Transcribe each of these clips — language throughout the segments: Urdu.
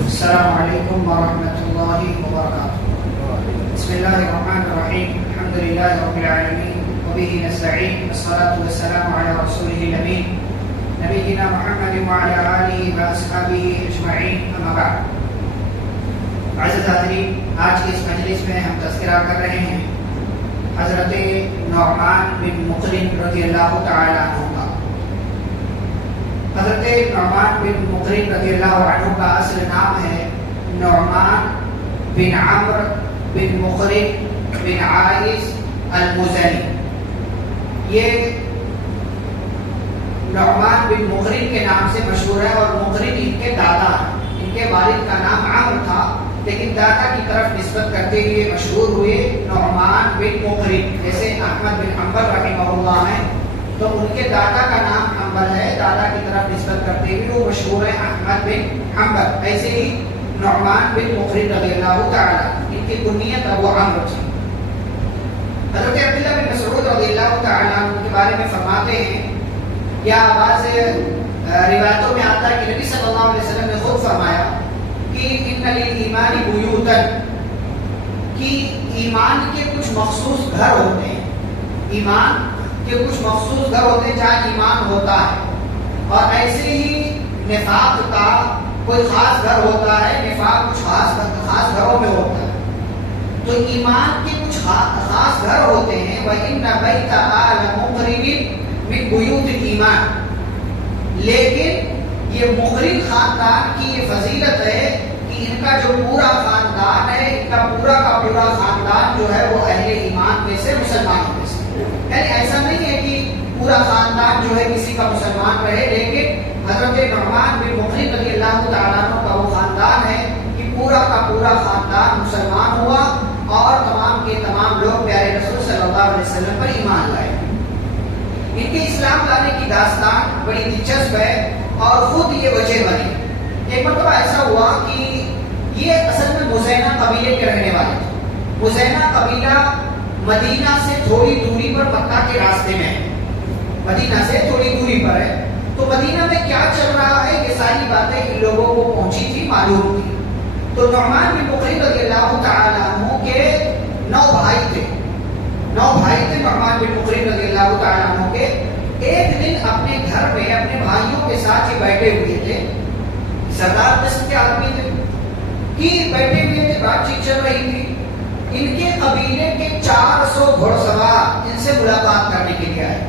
السلام علیکم ورحمۃ اللہ وبرکاتہ۔ بسم اللہ الرحمن الرحیم، الحمد للہ رب العالمین وبہ نستعین، والصلاۃ والسلام علی رسولہ الامین نبینا محمد وعلی آلہ واصحابہ اجمعین، اما بعد۔ عزیز حاضرین، آج کی اس مجلس میں ہم تذکرہ کر رہے ہیں حضرت نعمان بن مقرن رضی اللہ تعالی عنہ کا۔ حضرت نعمان بن مقرن رضی اللہ عنہ کا اصل نام ہے نعمان بن عمرو بن مقرن بن عائز المزنی۔ یہ نعمان بن مقرن کے نام سے مشہور ہے، اور مقرن ان کے دادا ہیں۔ ان کے والد کا نام عمرو تھا، لیکن دادا کی طرف نسبت کرتے ہوئے مشہور ہوئے نعمان بن مقرن۔ جیسے احمد بن حنبل رحمہ اللہ ہیں، تو ان کے دادا کا نام حنبل ہے، دادا کی طرف نسبت کرتے ہوئے وہ مشہور ہے احمد بن حنبل۔ ایسے ہی نعمان بن مقرن رضی اللہ تعالی، ان کی کنیت ابو عمرو تھی۔ حضرت عبداللہ بن مسعود رضی اللہ تعالی عنہ کے بارے میں فرماتے ہیں، یا بعض روایتوں میں آتا ہے کہ نبی صلی اللہ علیہ وسلم نے خود فرمایا کہ ان للایمان بیوتا، کہ ایمان کے کچھ مخصوص گھر ہوتے ہیں، ایمان کے کچھ مخصوص گھر ہوتے ہیں جہاں ایمان ہوتا ہے، اور ایسے ہی نفاق کا کوئی خاص گھر ہوتا ہے، نفاق کچھ خاص گھروں میں ہوتا ہے۔ تو ایمان کے کچھ خاص گھر ہوتے ہیں، وَإِنَّ بَيْتَ آلَ مُقْرِنٍ مِنْ بُيُوتِ الْإِيمَانِ، لیکن یہ مقرن خاندان کی یہ فضیلت ہے کہ ان کا جو پورا خاندان ہے، ان کا پورا خاندان جو ہے وہ اہل ایمان میں سے، مسلمانوں میں سے، یعنی ایسا نہیں ہے کہ پورا خاندان جو ہے کسی کا مسلمان رہے، لیکن حضرت نعمان بن مقرن رضی اللہ تعالیٰ عنہ کا وہ خاندان ہے کہ پورا کا پورا خاندان مسلمان ہوا، اور تمام کے تمام لوگ پیارے رسول صلی اللہ علیہ وسلم پر ایمان لائے۔ ان کے اسلام لانے کی داستان بڑی دلچسپ ہے، اور خود یہ وجہ بنی۔ ایک مرتبہ ایسا ہوا کہ یہ اصل میں مزینہ قبیلے کے رہنے والے تھے۔ مزینہ قبیلہ مدینہ سے تھوڑی دوری پر مکہ کے راستے میں ہے، مدینہ سے تھوڑی دوری پر ہے۔ تو مدینہ میں کیا چل رہا ہے، یہ ساری باتیں ان لوگوں کو پہنچی تھی، معلوم تھی۔ تو نعمان بن مقرن رضی اللہ تعالی عنہ کے 9 بھائی تھے نعمان بن مقرن رضی اللہ تعالی عنہ کے۔ ایک دن اپنے گھر میں اپنے بھائیوں کے ساتھ یہ بیٹھے ہوئے تھے، سردار قسم کے آدمی تھے، کہ بیٹھے ہوئے تھے، بات چیت چل رہی تھی۔ ان کے قبیلے کے 400 گھوڑ سوار ان سے ملاقات کرنے کے لیے آئے۔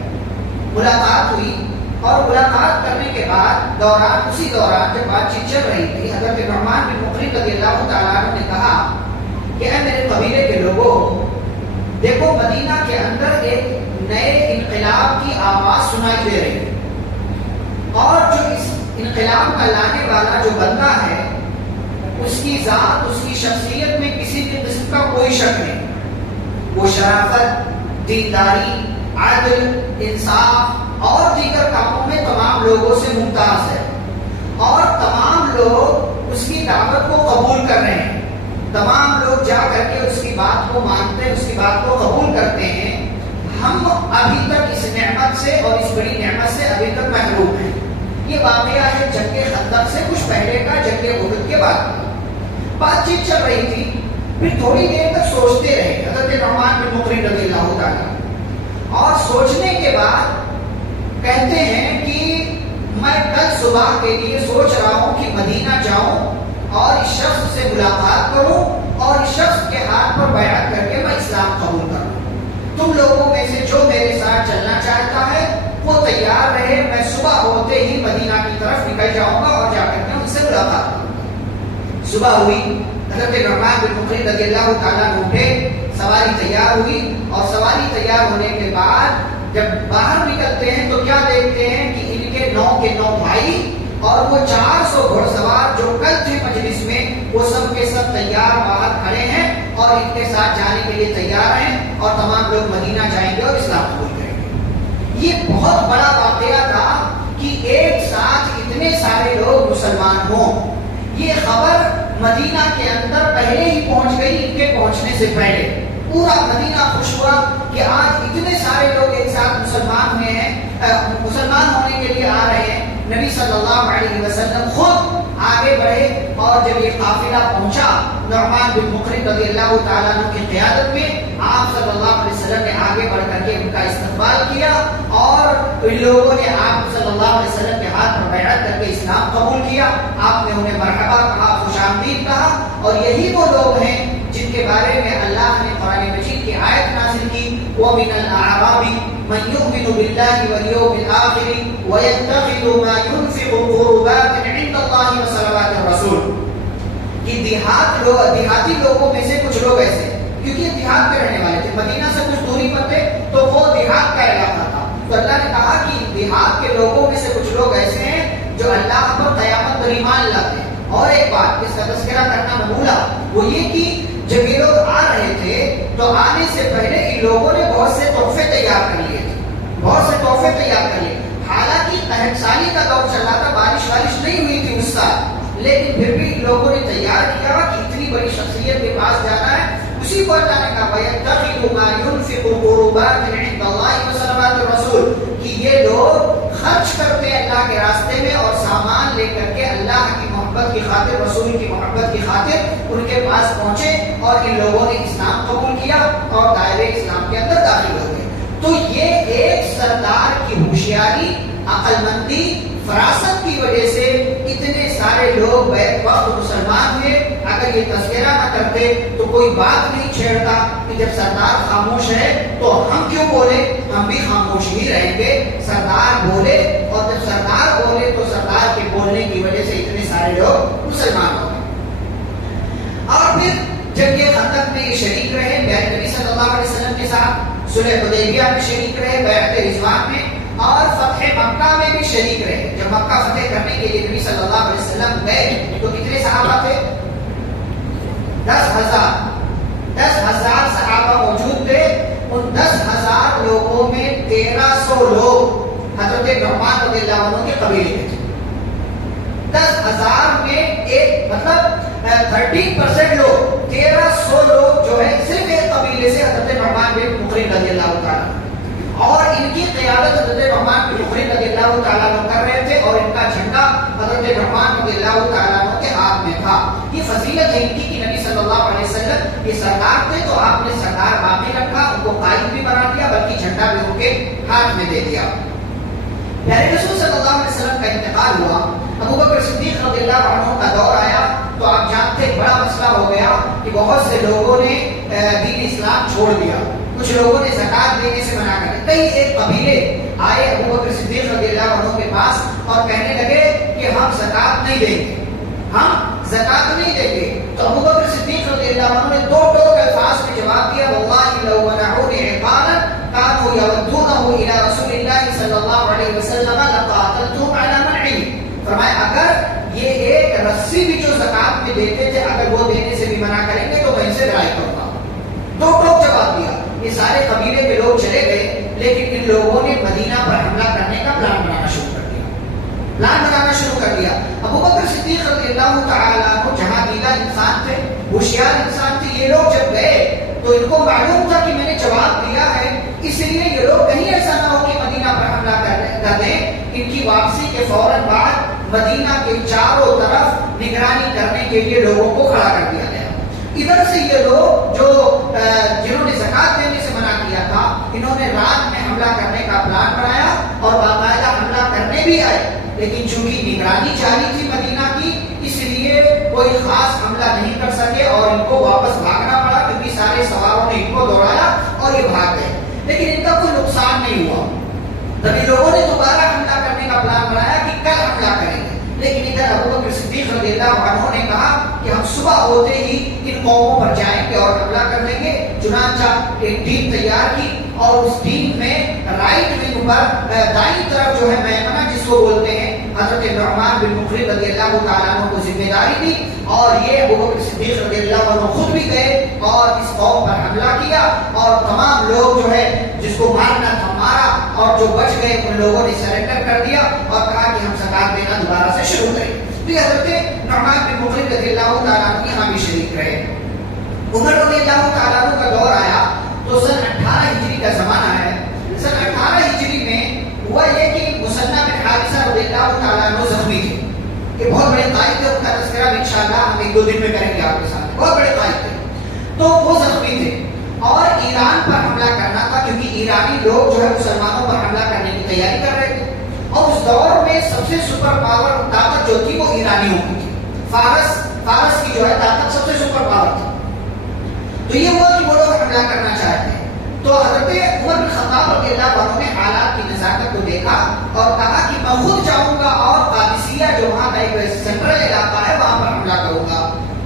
ملاقات ہوئی، اور ملاقات کرنے کے بعد اسی دوران جب بات چیت چل رہی تھی، حضرت نعمان بن مقرن رضی اللہ تعالیٰ عنہ نے کہا کہ اے میرے قبیلے کے لوگوں، دیکھو مدینہ کے اندر ایک نئے انقلاب کی آواز سنائی دے رہی ہے، اور جو اس انقلاب کا لانے والا جو بندہ ہے، اس کی ذات، اس کی شخصیت میں کسی بھی قسم کا کوئی شک نہیں۔ وہ شرافت، دینداری، عدل، انصاف اور دیگر کاموں میں تمام لوگوں سے ممتاز ہے، اور تمام لوگ اس کی دعوت کو قبول کر رہے ہیں۔ تمام لوگ جا کر کے اس کی بات کو مانتے ہیں، اس کی بات کو قبول کرتے ہیں۔ ہم ابھی تک اس نعمت سے، اور اس بڑی نعمت سے ابھی تک محروم ہیں۔ یہ واقعہ ہے جنگ خندق سے کچھ پہلے کا، جنگ احد کے بعد۔ بات چیت چل رہی تھی، پھر تھوڑی دیر تک سوچتے رہے حضرت نعمان بن مقرن رضی اللہ تعالیٰ، اور سوچنے کے بعد کہتے ہیں کہ میں کل صبح کے لیے سوچ رہا ہوں کہ مدینہ جاؤں اور اس شخص سے ملاقات کروں، اور اس شخص کے ہاتھ پر بیعت کر کے میں اسلام قبول کروں۔ تم لوگوں میں سے جو میرے ساتھ چلنا چاہتا ہے وہ تیار رہے، میں صبح ہوتے ہی مدینہ کی طرف نکل جاؤں گا اور جا کر کے ان سے ملاقات کروں گا۔ صبح ہوئی، حضرت نعمان بن مقرن رضی اللہ تعالیٰ عنہ اٹھے، سواری تیار ہوئی، اور سواری تیار ہونے کے بعد جب باہر نکلتے ہیں تو کیا دیکھتے ہیں کہ ان کے 9 بھائی اور وہ 400 گھوڑ سوار جو کل تھے مجلس میں، وہ سب کے سب تیار باہر کھڑے ہیں، اور ان کے ساتھ جانے کے لیے تیار ہیں، اور تمام لوگ مدینہ جائیں گے اور اسلام قبول کریں گے۔ یہ بہت بڑا واقعہ تھا کہ ایک ساتھ اتنے سارے لوگ مسلمان ہوں۔ یہ خبر مدینہ کے اندر پہلے ہی پہنچ گئی، ان کے پہنچنے سے پہلے پورا مدینہ خوش ہوا کہ آج اتنے سارے لوگ ایک ساتھ مسلمان ہوئے ہیں، مسلمان ہونے کے لیے آ رہے ہیں۔ نبی صلی اللہ علیہ وسلم خود آگے بڑھے اور جب یہ قافلہ پہنچا نعمان بن مقرن رضی اللہ تعالیٰ عنہ کی قیادت میں، آپ صلی اللہ علیہ وسلم نے آگے بڑھ کر کے ان کا استقبال کیا اور ان لوگوں نے آپ صلی اللہ علیہ وسلم کے ہاتھ پر بیعت کر کے اسلام قبول کیا۔ آپ نے انہیں مرحبا کہا، خوش آمدید کہا، اور یہی وہ لوگ ہیں جن کے بارے میں اللہ نے قرآن مجید کی آیت نازل کی، وَمِنَ الْأَعْرَابِ مَن يُؤْمِنُ بِاللَّهِ وَالْيَوْمِ الْآخِرِ وَيَتَّخِذُ مَا يُنْفِقُ قُرُبَاتٍ عِندَ اللَّهِ وَصَلَوَاتِ الرَّسُولِ، کہ دیہاتی لوگوں میں سے کچھ لوگ ایسے، کیونکہ یہ دیہات میں رہنے والے تھے، مدینہ سے کچھ دوری پر تھے تو وہ دیہات کا علاقہ تھا، تو اللہ نے کہا کہ دیہات کے لوگوں میں سے کچھ لوگ ایسے ہیں جو اللہ پر قیامت پر ایمان لاتے ہیں۔ اور ایک بات اس کا تذکرہ کرنا میں بھولا، وہ یہ کہ جب یہ لوگ آ رہے تھے تو آنے سے پہلے ان لوگوں نے بہت سے تحفے تیار کر لیے تھے، بہت سے تحفے تیار کر لیے، حالانکہ قحط سالی کا دور چل رہا تھا، بارش نہیں ہوئی تھی اس سال، لیکن پھر بھی ان لوگوں نے تیار کیا کہ اتنی بڑی شخصیت کے پاس جانا ہے، اسی کو اللہ نے کہا وَيَتَّخِذُ مَا يُنْفِقُ قُرُبَاتٍ عِندَ اللَّهِ وَصَلَوَاتِ الرَّسُولِ، کہ یہ لوگ خرچ کرتے ہیں اللہ کے راستے میں اور سامان لے کر کے اللہ کی محبت کی خاطر، رسول کی محبت کی خاطر ان کے پاس پہنچے، اور ان لوگوں نے اسلام قبول کیا اور دائرے اسلام کے اندر داخل ہو گئے۔ تو یہ ایک سردار کی ہوشیاری، عقل مندی، فراست کی وجہ سے اتنے سارے لوگ بیک وقت مسلمان ہوئے۔ اگر یہ تذکرہ نہ کرتے تو کوئی بات نہیں چھیڑتا کہ جب سردار خاموش ہے تو ہم کیوں بولے، ہم بھی خاموش ہی رہیں گے۔ سردار بولے، اور جب سردار بولے تو سردار کے بولنے کی وجہ سے اتنے سارے لوگ مسلمان ہو گئے۔ اور پھر جب یہ خندق میں یہ شریک رہے، بیعت نبی صلی اللہ علیہ وسلم کے ساتھ صلح حدیبیہ میں شریک رہے، بیعت رضوان میں، اور فتح مکہ میں بھی شریک رہے۔ جب مکہ فتح کرنے کے لیے نبی صلی اللہ علیہ وسلم گئے تو کتنے صحابہ تھے؟ 10,000 صحابہ موجود تھے۔ ان 10,000 لوگوں میں 1300 لوگ حضرت نعمان رضی اللہ عنہ کے قبیلے کے تھے۔ 10,000 میں ایک مطلب 30% لوگ، 1300 لوگ جو ہے صرف ایک قبیلے سے حضرت نعمان بن مقرن رضی اللہ تعالیٰ، اور ان کی قیادت حضرت نعمان بن مقرن رضی اللہ تعالیٰ کر رہے تھے، اور ان کا جھنڈا حضرت نعمان رضی اللہ تعالیٰ کے ہاتھ میں تھا۔ یہ فضیلت ہے ان کی کہ نبی صلی اللہ علیہ وسلم یہ سردار تھے تو آپ نے سردار باقی رکھا، ان کو قائد بھی بنا دیا، بلکہ جھنڈا بھی ان کے ہاتھ میں دے دیا۔ پیارے رسول صلی اللہ علیہ وسلم کا انتقال ہوا، ابوبکر صدیق رضی اللہ عنہ کا دور آیا، تو آپ جانتے ہیں بڑا مسئلہ ہو گیا کہ بہت سے لوگوں نے دین اسلام چھوڑ دیا، کچھ لوگوں نے زکات دینے سے منع کر دیا۔ کئی ایک قبیلے آئے ابوبکر صدیق رضی اللہ عنہ کے پاس اور کہنے لگے کہ ہم زکات نہیں دیں گے، ہم زکات نہیں دیں گے۔ تو ابوبکر صدیق رضی اللہ عنہ نے دو الفاظ میں جواب دیا، واللہ لو منعونی عقالا كانوا يودونه الى رسول الله صلی اللہ علیہ وسلم لقاتلتهم على منعه، فرمایا اگر یہ ایک رسی بھی جو زکات میں دیتے تھے اگر وہ دینے سے بھی منع کریں گے تو میں ان سے لڑائی کروں گا۔ دو جواب دیا۔ یہ سارے قبیلے کے لوگ چلے گئے، لیکن ان لوگوں نے مدینہ پر حملہ کرنے کا پلان بنانا شروع کر دیا۔ ابوبکر صدیق رضی اللہ تعالیٰ عنہ جہاں دیدہ انسان تھے، ہوشیار انسان تھے، یہ لوگ جب گئے تو ان کو معلوم تھا کہ میں نے جواب دیا ہے، اس لیے یہ لوگ کہیں ایسا نہ ہو کہ مدینہ پر حملہ کر دیں۔ ان کی واپسی کے فوراً بعد مدینہ کے چاروں طرف نگرانی کرنے کے لیے لوگوں کو کھڑا کر دیا گیا۔ ادھر سے یہ لوگ جو جنہوں نے زکات دینے سے منع کیا تھا، انہوں نے رات میں حملہ کرنے کا پلان بنایا اور باقاعدہ حملہ کرنے بھی آئے، لیکن چونکہ نگرانی جاری تھی مدینہ کی، اس لیے کوئی خاص حملہ نہیں کر سکے اور ان کو واپس بھاگنا پڑا، کیونکہ سارے سواروں نے ان کو دوڑایا اور یہ بھاگ گئے، لیکن ان کا کوئی نقصان نہیں ہوا۔ تبھی لوگوں نے دوبارہ حملہ کرنے کا پلان بنایا کہ کل حملہ کریں گے، لیکن ادھر ابوبکر صدیق رضی اللہ عنہ نے کہا کہ ہم صبح ہوتے ہی ان قوموں پر جائیں گے اور حملہ کر لیں گے۔ چنانچہ ایک ٹیم تیار کی اور اس ٹیم میں رائٹ ونگ پر دائیں طرف جو ہے میمنہ جس کو بولتے ہیں، حضرت نعمان بن مقرن رضی اللہ تعالیٰ عنہ کو ذمہ داری دی، اور یہ ابوبکر صدیق رضی اللہ عنہ خود بھی گئے اور اس قوم پر حملہ کیا، اور تمام لوگ جو ہے جس کو مارنا تھا مارا، اور جو بچ گئے ان لوگوں نے سرنڈر کر دیا اور کہا کہ ہم زکات دینا دوبارہ سے شروع کریں۔ تو حضرت نعمان بن مقرن رضی اللہ تعالیٰ عنہ یہاں بھی شریک رہے۔ عمر رضی اللہ تعالیٰ عنہ کا دور آیا تو سن 18 ہجری کا زمانہ ہے۔ سن 18 ہجری میں ہوا یہ کہ مسنہ بن حارثہ رضی اللہ تعالیٰ عنہ زخمی تھے، کہ بہت بڑے قائد تھے، ان کا تذکرہ بھی انشاءاللہ ایک دو دن میں کریں گے آپ کے سامنے، بہت بڑے قائد تھے. تو وہ زخمی تھے اور ایران پر حملہ کرنا تھا، کیونکہ ایرانی لوگ جو ہے مسلمانوں پر حملہ کرنے کی تیاری کر رہے تھے. اور اس دور میں سب سے سپر پاور طاقت جو تھی وہ ایرانیوں کی تھی. فارس کی جو ہے طاقت سب سے سپر پاور تھی. تو یہ ہوا کہ وہ لوگ حملہ کرنا چاہتے ہیں. تو حضرت عمر بن خطاب رضی اللہ عنہ نے حالات کی نزاکت کو دیکھا اور کہا کہ میں خود جاؤں گا اور قادسیہ جو وہاں کا ایک سینٹرل علاقہ ہے وہاں پر حملہ کروں گا.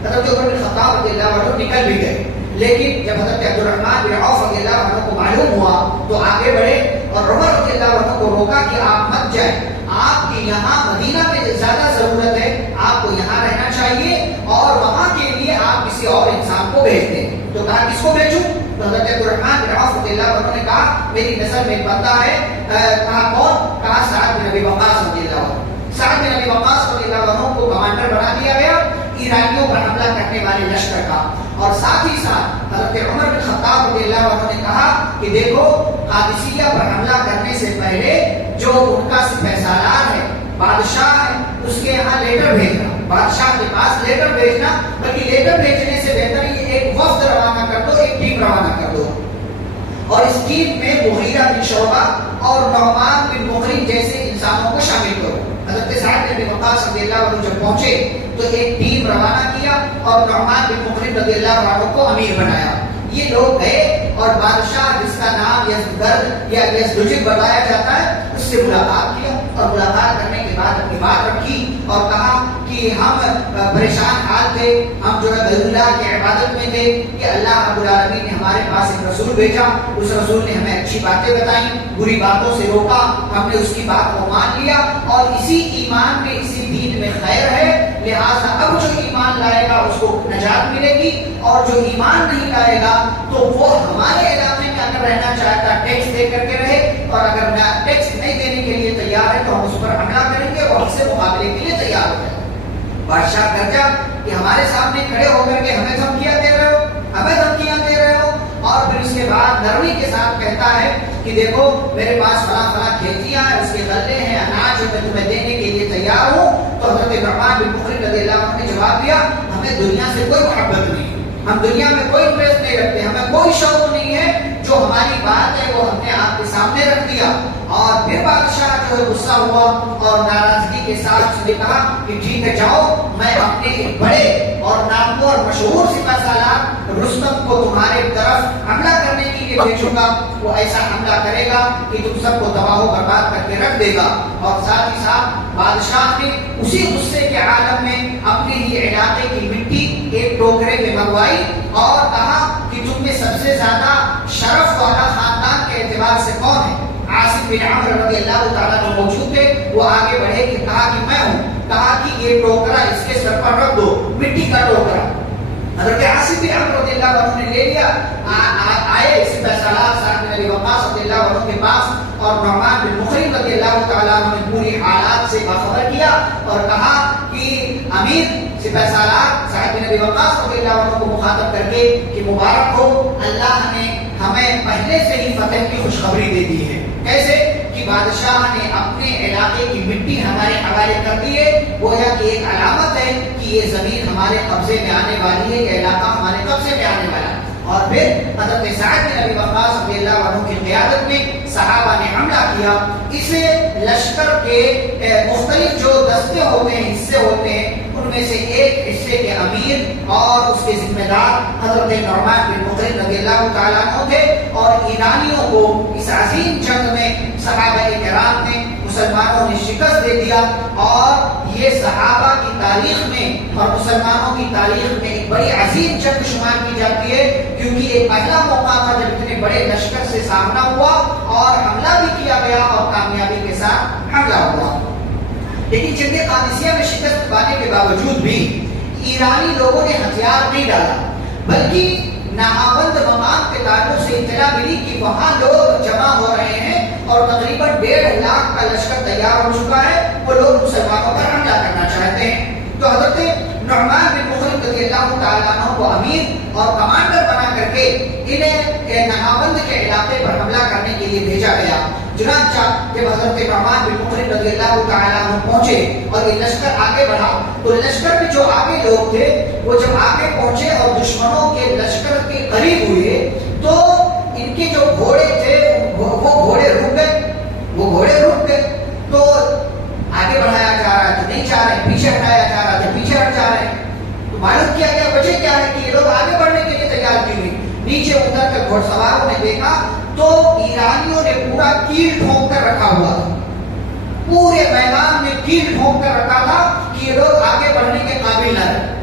حضرت عمر بن خطاب رضی اللہ عنہ نکل بھی گئے، لیکن جب حضرت عبد الرحمن بن عوف رضی اللہ عنہ کو معلوم ہوا تو آگے بڑھے اور عمر رضی اللہ عنہ کو روکا کہ آپ مت جائیں، آپ کے یہاں مدینہ میں زیادہ ضرورت ہے، آپ کو یہاں رہنا چاہیے اور وہاں کے لیے آپ کسی اور انسان کو بھیج دیں. تو کہا کس کو بھیجوں؟ تو حضرت عبد الرحمن بن عوف رضی اللہ عنہ نے کہا میری نسل میں ایک بندہ ہے. کہا کون؟ کہا سعد بن ابی وقاص رضی اللہ عنہ. سعد بن ابی وقاص رضی اللہ عنہ کو کمانڈر بنا دیا گیا ایرانیوں پر حملہ کرنے والے لشکر کا. اور ساتھ ہی ساتھ حضرت عمر بن خطاب رضی اللہ عنہ نے کہا کہ دیکھو قادسیہ پر حملہ کرنے سے پہلے جو ان کا سپہ سالار ہے، بادشاہ ہے، اس کے یہاں لیٹر بھیجنا، بادشاہ کے پاس لیٹر بھیجنا، بلکہ لیٹر بھیجنے سے بہتر یہ ایک وفد روانہ کر دو، ایک ٹیم روانہ کر دو. اور اس ٹیم میں مغیرہ بن شعبہ اور نعمان بن مقرن جیسے انسانوں کو شامل کرو. حضرت سعد بن وقاص رضی اللہ عنہ جب پہنچے تو ایک ٹیم روانہ کیا اور نعمان بن مقرن رضی اللہ عنہ کو امیر بنایا. یہ لوگ گئے اور بادشاہ جس کا نام یزدگرد یا یزدجل بتایا جاتا ہے اس سے ملاقات کیا اور ملاقات کرنے کے بعد اپنی بات رکھی اور کہا کہ ہم پریشان حال تھے، ہم جو ہے بیت اللہ کی عبادت میں تھے کہ اللہ رب العالمین نے ہمارے پاس ایک رسول بھیجا، اس رسول نے ہمیں اچھی باتیں بتائیں، بری باتوں سے روکا، ہم نے اس کی بات کو مان لیا اور اسی ایمان میں اسی دین میں خیر ہے، لہٰذا اب جو ایمان لائے گا اس کو نجات ملے گی اور جو ایمان نہیں لائے گا تو وہ ہمارے علاقے میں اگر رہنا چاہتا ہے ٹیکس دے کر کے رہے، اور اگر ٹیکس نہیں دینے کے لیے تیار ہے تو ہم اس پر حملہ کریں گے اور اس سے مقابلے کے لیے تیار ہو جائیں. بادشاہ گرجا کہ ہمارے سامنے کھڑے ہو کر کے ہمیں دھمکیاں دے رہے ہو، ہمیں دھمکیاں دے رہے ہو. اور پھر اس کے بعد نرمی کے ساتھ کہتا ہے کہ دیکھو میرے پاس فلاں فلاں کھیتیاں ہیں، اس کے غلے ہیں، اناج ہے، میں تمہیں دینے کے لیے تیار ہوں. تو حضرت نعمان بن مقرن رضی اللہ عنہ نے جواب دیا ہمیں دنیا سے کوئی محبت نہیں، ہم دنیا میں کوئی انٹرسٹ نہیں رکھتے، ہمیں کوئی شوق نہیں ہے، جو ہماری بات ہے وہ ہم نے آپ کے سامنے رکھ دیا. اور پھر بادشاہ جو ہے غصہ ہوا اور ناراضگی کے ساتھ اس نے کہا کہ ٹھیک ہے جاؤ، میں اپنے ایک بڑے اور نامور اور مشہور سپہ سالار رستم کو تمہارے طرف حملہ کرنے کے لیے بھیجوں گا. وہ ایسا حملہ کرے گا کہ تم سب کو تباہ و برباد کر کے رکھ دے گا. اور ساتھ ہی ساتھ بادشاہ نے اسی غصے کے عالم میں اپنے ہی علاقے کی مٹی ایک ٹوکرے میں منگوائی اور کہا کہ تم میں سب سے زیادہ شرف والا خاندان کے اعتبار سے کون ہے؟ عاصم بن عمرو رضی اللہ تعالیٰ عنہ موجود تھے. وہ آگے بڑھے کہ کہا کہ میں ہوں. کہا کہ یہ ٹوکرا اس کے سر پر رکھ دو، مٹی کا ٹوکرا. حضرت عاصم بن عمرو رضی اللہ عنہ نے لے لیا، آئے سپہ سالار سعد بن ابی وقاص رضی اللہ عنہ کے پاس اور نعمان بن مقرن رضی اللہ تعالیٰ عنہ نے پوری حالات سے باخبر کیا اور کہا کہ امیر سپہ سالار سعد بن ابی وقاص رضی اللہ عنہ کو مخاطب کر کے کہ مبارک ہو، اللہ نے ہمیں پہلے سے ہی فتح کی خوشخبری دے دی ہے. کیسے کہ بادشاہ نے اپنے علاقے کی مٹی ہمارے حوالے کر دی ہے، گویا کہ ایک علامت ہے کہ یہ زمین ہمارے قبضے میں آنے والی ہے، یہ علاقہ ہمارے قبضے میں آنے والا ہے. اور پھر حضرت سعد بن ابی وقاص رضی اللہ عنہ کی قیادت میں صحابہ نے حملہ کیا. اسے لشکر کے مختلف جو دستے ہوتے ہیں، حصے ہوتے ہیں، ان میں سے ایک حصے کے امیر اور اس کے ذمہ دار حضرت نعمان بن مقرن رضی اللہ تعالیٰ عنہ تھے. اور ایرانیوں کو اس عظیم جنگ میں صحابہ کرام نے مسلمانوں نے شکست دے دیا اور یہ صحابہ کی تاریخ میں اور مسلمانوں کی تاریخ میں ایک بڑی عظیم جنگ شمار کی جاتی ہے، کیونکہ یہ پہلا موقع تھا جب اتنے بڑے لشکر سے سامنا ہوا اور حملہ بھی کیا گیا اور کامیابی کے ساتھ حملہ ہوا. لیکن جنگ قادسیہ میں شکست پانے کے باوجود بھی ایرانی لوگوں نے ہتھیار نہیں ڈالا، بلکہ نہاوند مقام کے تعلق سے اطلاع ملی کہ وہاں لوگ جمع ہو رہے ہیں اور تقریباً 1.5 لاکھ کا لشکر تیار ہو چکا ہے، وہ لوگ مسلمانوں پر حملہ کرنا چاہتے ہیں. تو حضرت نعمان بن مقرن رضی اللہ تعالیٰ عنہ کو امیر اور کمانڈر بنا کر کے انہیں نہاوند کے علاقے پر حملہ کرنے کے لیے بھیجا گیا. چنانچہ جب حضرت نعمان بن مقرن رضی اللہ تعالیٰ عنہ پہنچے اور یہ لشکر آگے بڑھا تو لشکر میں جو آگے لوگ تھے وہ جب آگے پہنچے اور دشمنوں کے لشکر کے قریب ہوئے تو ان کے جو گھوڑے تھے وہ گھوڑے رک گئے تو آگے بڑھایا جا رہا ہے تو نہیں چاہ رہے، پیچھے ہٹایا جا رہا ہے پیچھے ہٹ جا رہے ہیں. تو معلوم کیا گیا وجہ کیا ہے کہ یہ لوگ آگے بڑھنے کے لیے تیار کیوں نہیں. نیچے اتر کر گھوڑ سواروں نے دیکھا تو ایرانیوں نے پورا کیل ٹھونک کر رکھا ہوا تھا، پورے میدان میں کیل ٹھونک کر رکھا تھا کہ یہ لوگ آگے بڑھنے کے قابل نہ رہے،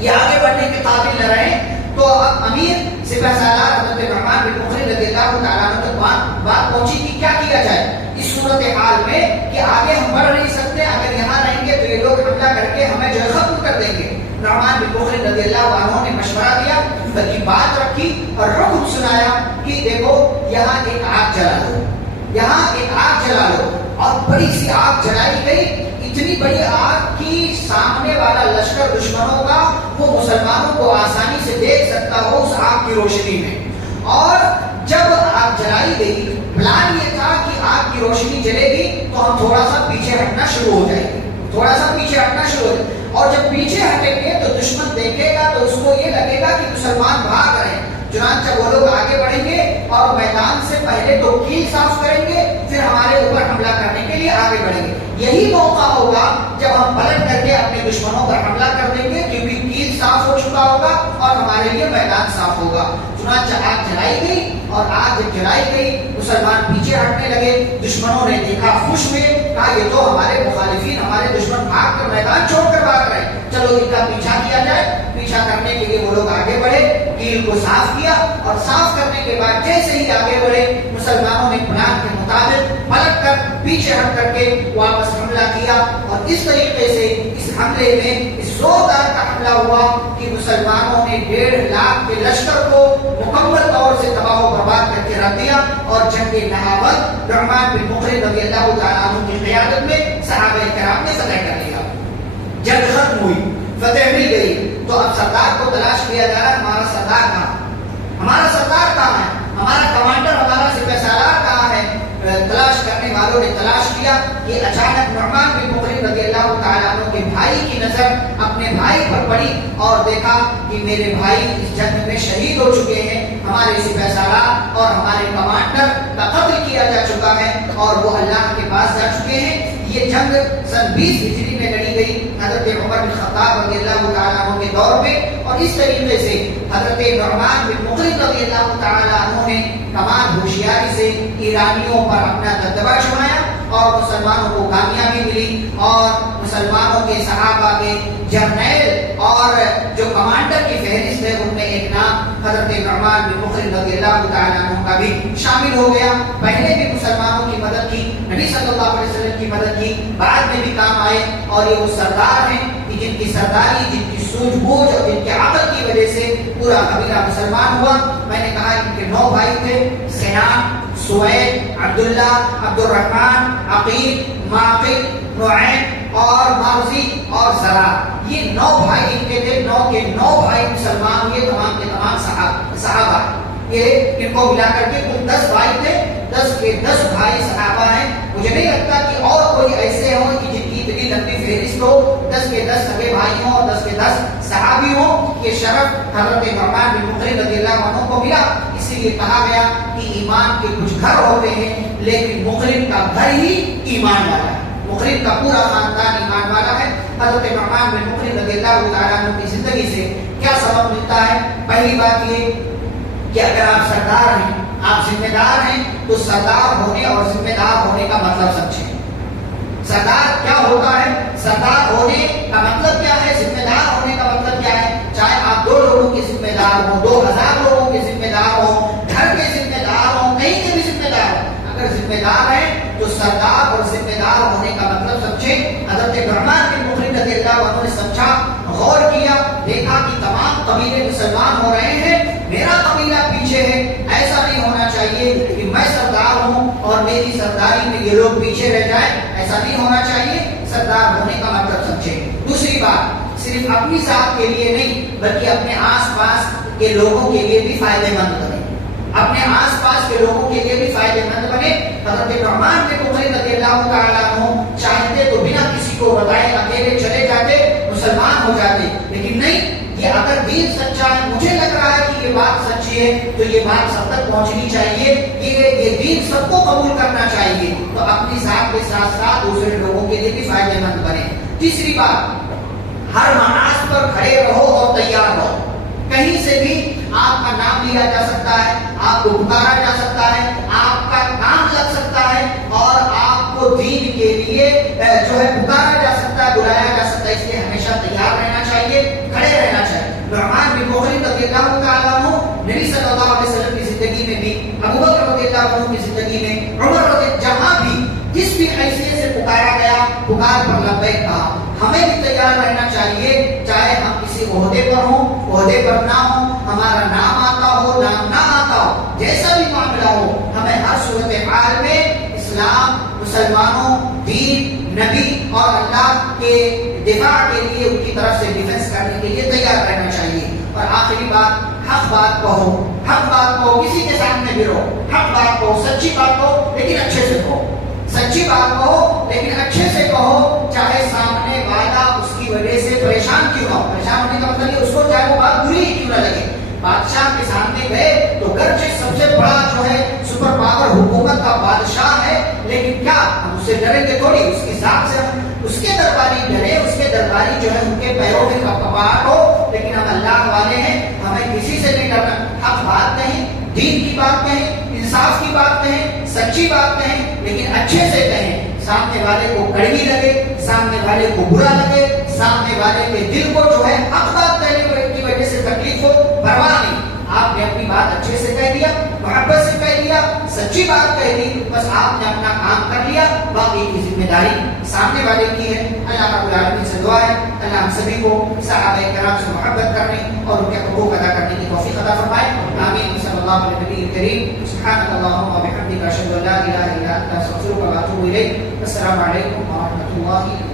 یہ آگے بڑھنے کے قابل نہ رہے. تو اب امیر سپہ سالار حضرت نعمان بن مقرن رضی اللہ تعالیٰ عنہ تک بات پہنچی کہ کیا کیا جائے اس صورتحال میں کہ آگے ہم بڑھ نہیں سکتے، اگر یہاں رہیں گے تو یہ لوگ حملہ کر کے ہمیں جو ہے ختم کر دیں گے. نعمان بن مقرن رضی اللہ عنہ نے مشورہ دیا، بلکہ بات رکھی اور حکم سنایا کہ دیکھو یہاں ایک آگ جلا دو، یہاں ایک آگ جلا لو. اور بڑی سی آگ جلائی گئی، اتنی بڑی آگ کی سامنے والا لشکر دشمنوں کا وہ مسلمانوں کو آسانی سے دیکھ سکتا ہو اس آگ کی روشنی میں. اور جب آگ جلائی گئی پلان یہ تھا کہ آگ کی روشنی جلے گی تو ہم تھوڑا سا پیچھے ہٹنا شروع ہو جائیں گے، تھوڑا سا پیچھے ہٹنا شروع ہو جائے. اور جب پیچھے ہٹیں گے تو دشمن دیکھے گا تو اس کو یہ لگے گا کہ مسلمان بھاگ رہے ہیں. چنانچہ وہ لوگ آگے بڑھیں گے اور میدان سے پہلے تو کیل صاف کریں گے، پھر ہمارے اوپر حملہ کرنے کے لیے آگے بڑھیں گے. یہی موقع ہوگا جب ہم پلٹ کر کے اپنے دشمنوں پر حملہ کر دیں گے، کیونکہ کیل صاف ہو چکا ہوگا اور ہمارے لیے میدان صاف ہوگا. چنانچہ آگ جلائی گئی اور آگ جب جلائی گئی مسلمان پیچھے ہٹنے لگے. دشمنوں نے دیکھا، خوش ہوئے، کہا یہ تو ہمارے مخالفین، ہمارے دشمن بھاگ کر میدان چھوڑ کر بھاگ رہے ہیں، چلو ان کا پیچھا کیا جائے. پیچھا کرنے کے لیے وہ لوگ آگے بڑھے، کیل کو صاف کیا اور صاف کرنے کے بعد جیسے ہی آگے بڑھے مسلمانوں نے پلان کے مطابق پلٹ کر پیچھے ہٹ کر کے واپس حملہ کیا. اور اس طریقے سے اس حملے میں اس زوردار کا حملہ ہوا کہ مسلمانوں نے 1.5 لاکھ کے لشکر کو مکمل طور سے تباہ و برباد کر کے رکھ دیا. اور جنگ نہاوند نعمان بن مقرن رضی اللہ تعالیٰ عنہ کی قیادت میں صحابہ کرام نے فتح کر لیا. جنگ ختم ہوئی، فتح مل گئی. تو اب سردار کو تلاش کیا جا رہا ہے، ہمارا سردار کہاں، ہمارا سردار کہاں ہے، ہمارا کمانڈر، ہمارا سپہ سالار کہاں ہے. تلاش کرنے والوں نے تلاش کیا کہ اچانک نعمان بن مقرن رضی اللہ تعالیٰ عنہ کے بھائی کی نظر اپنے بھائی پر پڑی اور دیکھا کہ میرے بھائی اس جنگ میں شہید ہو چکے ہیں، ہمارے سپہ سالار اور ہمارے کمانڈر کا قتل کیا جا چکا ہے اور وہ اللہ کے پاس جا چکے ہیں. یہ جنگ سن 20 ہجری میں لڑی گئی حضرت عمر بن خطاب رضی اللہ تعالیٰ عنہ کے دور میں. اور اس طریقے سے حضرت نعمان بن مقرن رضی اللہ تعالیٰ عنہ نے کمال ہوشیاری سے ایرانیوں پر اپنا دبدبہ جمایا اور مسلمانوں کو کامیابی ملی. اور مسلمانوں کے صحابہ کے جرنیل اور جو کمانڈر کی فہرست ہے ان میں ایک نام حضرت نعمان بن مقرن رضی اللہ تعالیٰ عنہ کا بھی شامل ہو گیا. پہلے بھی مسلمانوں کی مدد کی، نبی صلی اللہ علیہ وسلم کی مدد کی، بعد میں بھی کام آئے. اور یہ وہ سردار ہیں کہ جن کی سرداری، جن کی سوجھ بوجھ اور جن کے عقل کی وجہ سے پورا قبیلہ مسلمان ہوا. میں نے کہا ان کے 9 بھائی تھے، سیان، سوید، عبداللہ، عبد الرحمن، عقیل، معقل، نعیم اور مارزی اور زرا. یہ 9 بھائی ان کے تھے. 9 کے 9 بھائی مسلمان ہوئے، تمام کے تمام صحابہ. یہ ان کو ملا کر کے کل 10 بھائی تھے. 10 کے 10 بھائی صحابہ ہیں. مجھے نہیں لگتا کہ اور کوئی ایسے ہوں کہ جن کی اتنی لمبی فہرست ہو، 10 کے 10 سگے بھائی ہوں اور 10 کے 10 صحابی ہوں. یہ شرف حضرت نعمان بن مقرن رضی اللہ عنہ کو ملا. اسی لیے کہا گیا کہ ایمان کے کچھ گھر ہوتے ہیں لیکن مقرن کا گھر ہی ایمان والا ہے، مقرن کا پورا خاندان ایمان والا ہے. حضرت نعمان بن مقرن رضی اللہ تعالیٰ عنہ کی زندگی سے کیا سبق ملتا ہے؟ پہلی بات یہ کہ اگر آپ سردار ہیں، آپ ذمہ دار ہیں، تو سردار ہونے اور ذمہ دار ہونے کا مطلب سمجھیں. سردار کیا ہوتا ہے؟ سردار ہونے کا مطلب کیا ہے؟ ذمہ دار ہونے کا مطلب کیا ہے؟ چاہے آپ 2 لوگوں کے ذمہ دار ہوں، 2000 لوگوں کے ذمہ دار ہوں، گھر کے ذمہ دار ہوں، کہیں کے بھی ذمہ دار ہوں، اگر ذمہ دار ہیں تو سردار اور ذمہ دار ہونے کا مطلب سمجھیں. حضرت نعمان بن مقرن رضی اللہ عنہ نے سمجھا، غور کیا، دیکھا کہ تمام قبیلے مسلمان ہو رہے ہیں، میرا قبیلہ پیچھے ہے. ایسا نہیں ہونا چاہیے کہ میں سردار ہوں اور میری سرداری میں یہ لوگ پیچھے رہ جائیں، ایسا نہیں ہونا چاہیے. سردار ہونے کا مطلب سمجھیں. دوسری بات، صرف اپنی ذات کے لیے نہیں بلکہ اپنے آس پاس کے لوگوں کے لیے بھی فائدے مند بنے. اپنے آس پاس کے لوگوں کے لیے بھی فائدہ مند بنے. حضرت نعمان بن مقرن رضی اللہ تعالیٰ عنہ چاہتے تو بنا کسی کو بتائے اکیلے چلے جاتے, مسلمان ہو جاتے, لیکن نہیں, یہ اگر دین سچا ہے, مجھے لگ رہا ہے کہ یہ بات سچی ہے, تو یہ بات سب تک پہنچنی چاہیے, یہ دین سب کو قبول کرنا چاہیے, تو اپنی ذات کے ساتھ ساتھ دوسرے لوگوں کے لیے بھی فائدہ مند بنے. تیسری بات, ہر مقام پر کھڑے رہو اور تیار رہو. کہیں سے بھی آپ کا نام لیا جا سکتا ہے, آپ کو پکارا جا سکتا ہے, آپ کا نام لگ سکتا ہے, اور آپ کو دین کے لیے جو ہے پکارا جا سکتا ہے, بلایا جا سکتا ہے. اس لیے ہمیشہ تیار رہنا چاہیے, کھڑے رہنا چاہیے. نعمان بن مقرن رضی اللہ تعالیٰ عنہ نبی صلی اللہ علیہ وسلم کی زندگی میں بھی, ابو بکر رضی اللہ عنہ کی زندگی میں, عمر رضی, جہاں بھی جس بھی حیثیت سے پکارا گیا, پکار پر لبیک کہا. ہمیں بھی تیار رہنا چاہیے, چاہے ہم کسی عہدے پر ہوں, عہدے پر نہ ہوں, ہمارا نام آتا ہو, نام نہ آتا ہو, جیسا بھی معاملہ ہو, ہمیں ہر صورتحال میں اسلام, مسلمانوں, دین, نبی اور اللہ کے دفاع کے لیے, ان کی طرف سے ڈیفنس کرنے کے لیے تیار رہنا چاہیے. اور آخری بات, حق بات کہو, حق بات کہو, کسی کے سامنے بھی رہو, حق بات کہو, سچی بات کہو, لیکن اچھے سے کہو, سچی بات کہو لیکن اچھے سے کہو, چاہے سامنے والا اس کی وجہ سے پریشان کیوں نہ ہو. پریشان ہونے کا مطلب یہ, اس کو چاہے وہ بات بری ہی کیوں نہ لگے. بادشاہ کے سامنے گئے تو گرچہ سب سے بڑا جو ہے سپر پاور حکومت کا بادشاہ ہے, لیکن کیا ہم اس سے ڈریں گے تھوڑی, اس کے حساب سے ہم اس کے درباری ڈرے, اس کے درباری جو ہے ان کے پیروں میں کپاٹ ہو, لیکن ہم اللہ والے ہیں, ہمیں کسی سے نہیں ڈرنا. حق بات کہیں, دین کی بات کہیں, انصاف کی بات کہیں, سچی بات کہیں, لیکن اچھے سے کہیں. سامنے والے کو کڑوی لگے, سامنے والے کو برا لگے, سامنے والے کے دل کو جو ہے حق بات کہنے کی وجہ سے تکلیف ہو, پرواہ نہیں. آپ نے اپنی بات اچھے سے کہہ دیا, محبت سے کہہ دیا, سچی بات کہہ دی, بس آپ نے اپنا کام کر لیا, باقی کی ذمہ داری سامنے والے کی ہے. اللہ رب العالمین سے دعا ہے, اللہ ہم سبھی کو صحابہ کرام سے محبت کرنے اور ان کے حقوق ادا کرنے کی توفیق عطا فرمائے. آمین. صلی اللہ علیہ نبی کریم. سبحانک اللہم و بحمدک, اشہد ان لا الہ الا انت, استغفرک و اتوب الیک. السلام علیکم و رحمۃ اللہ.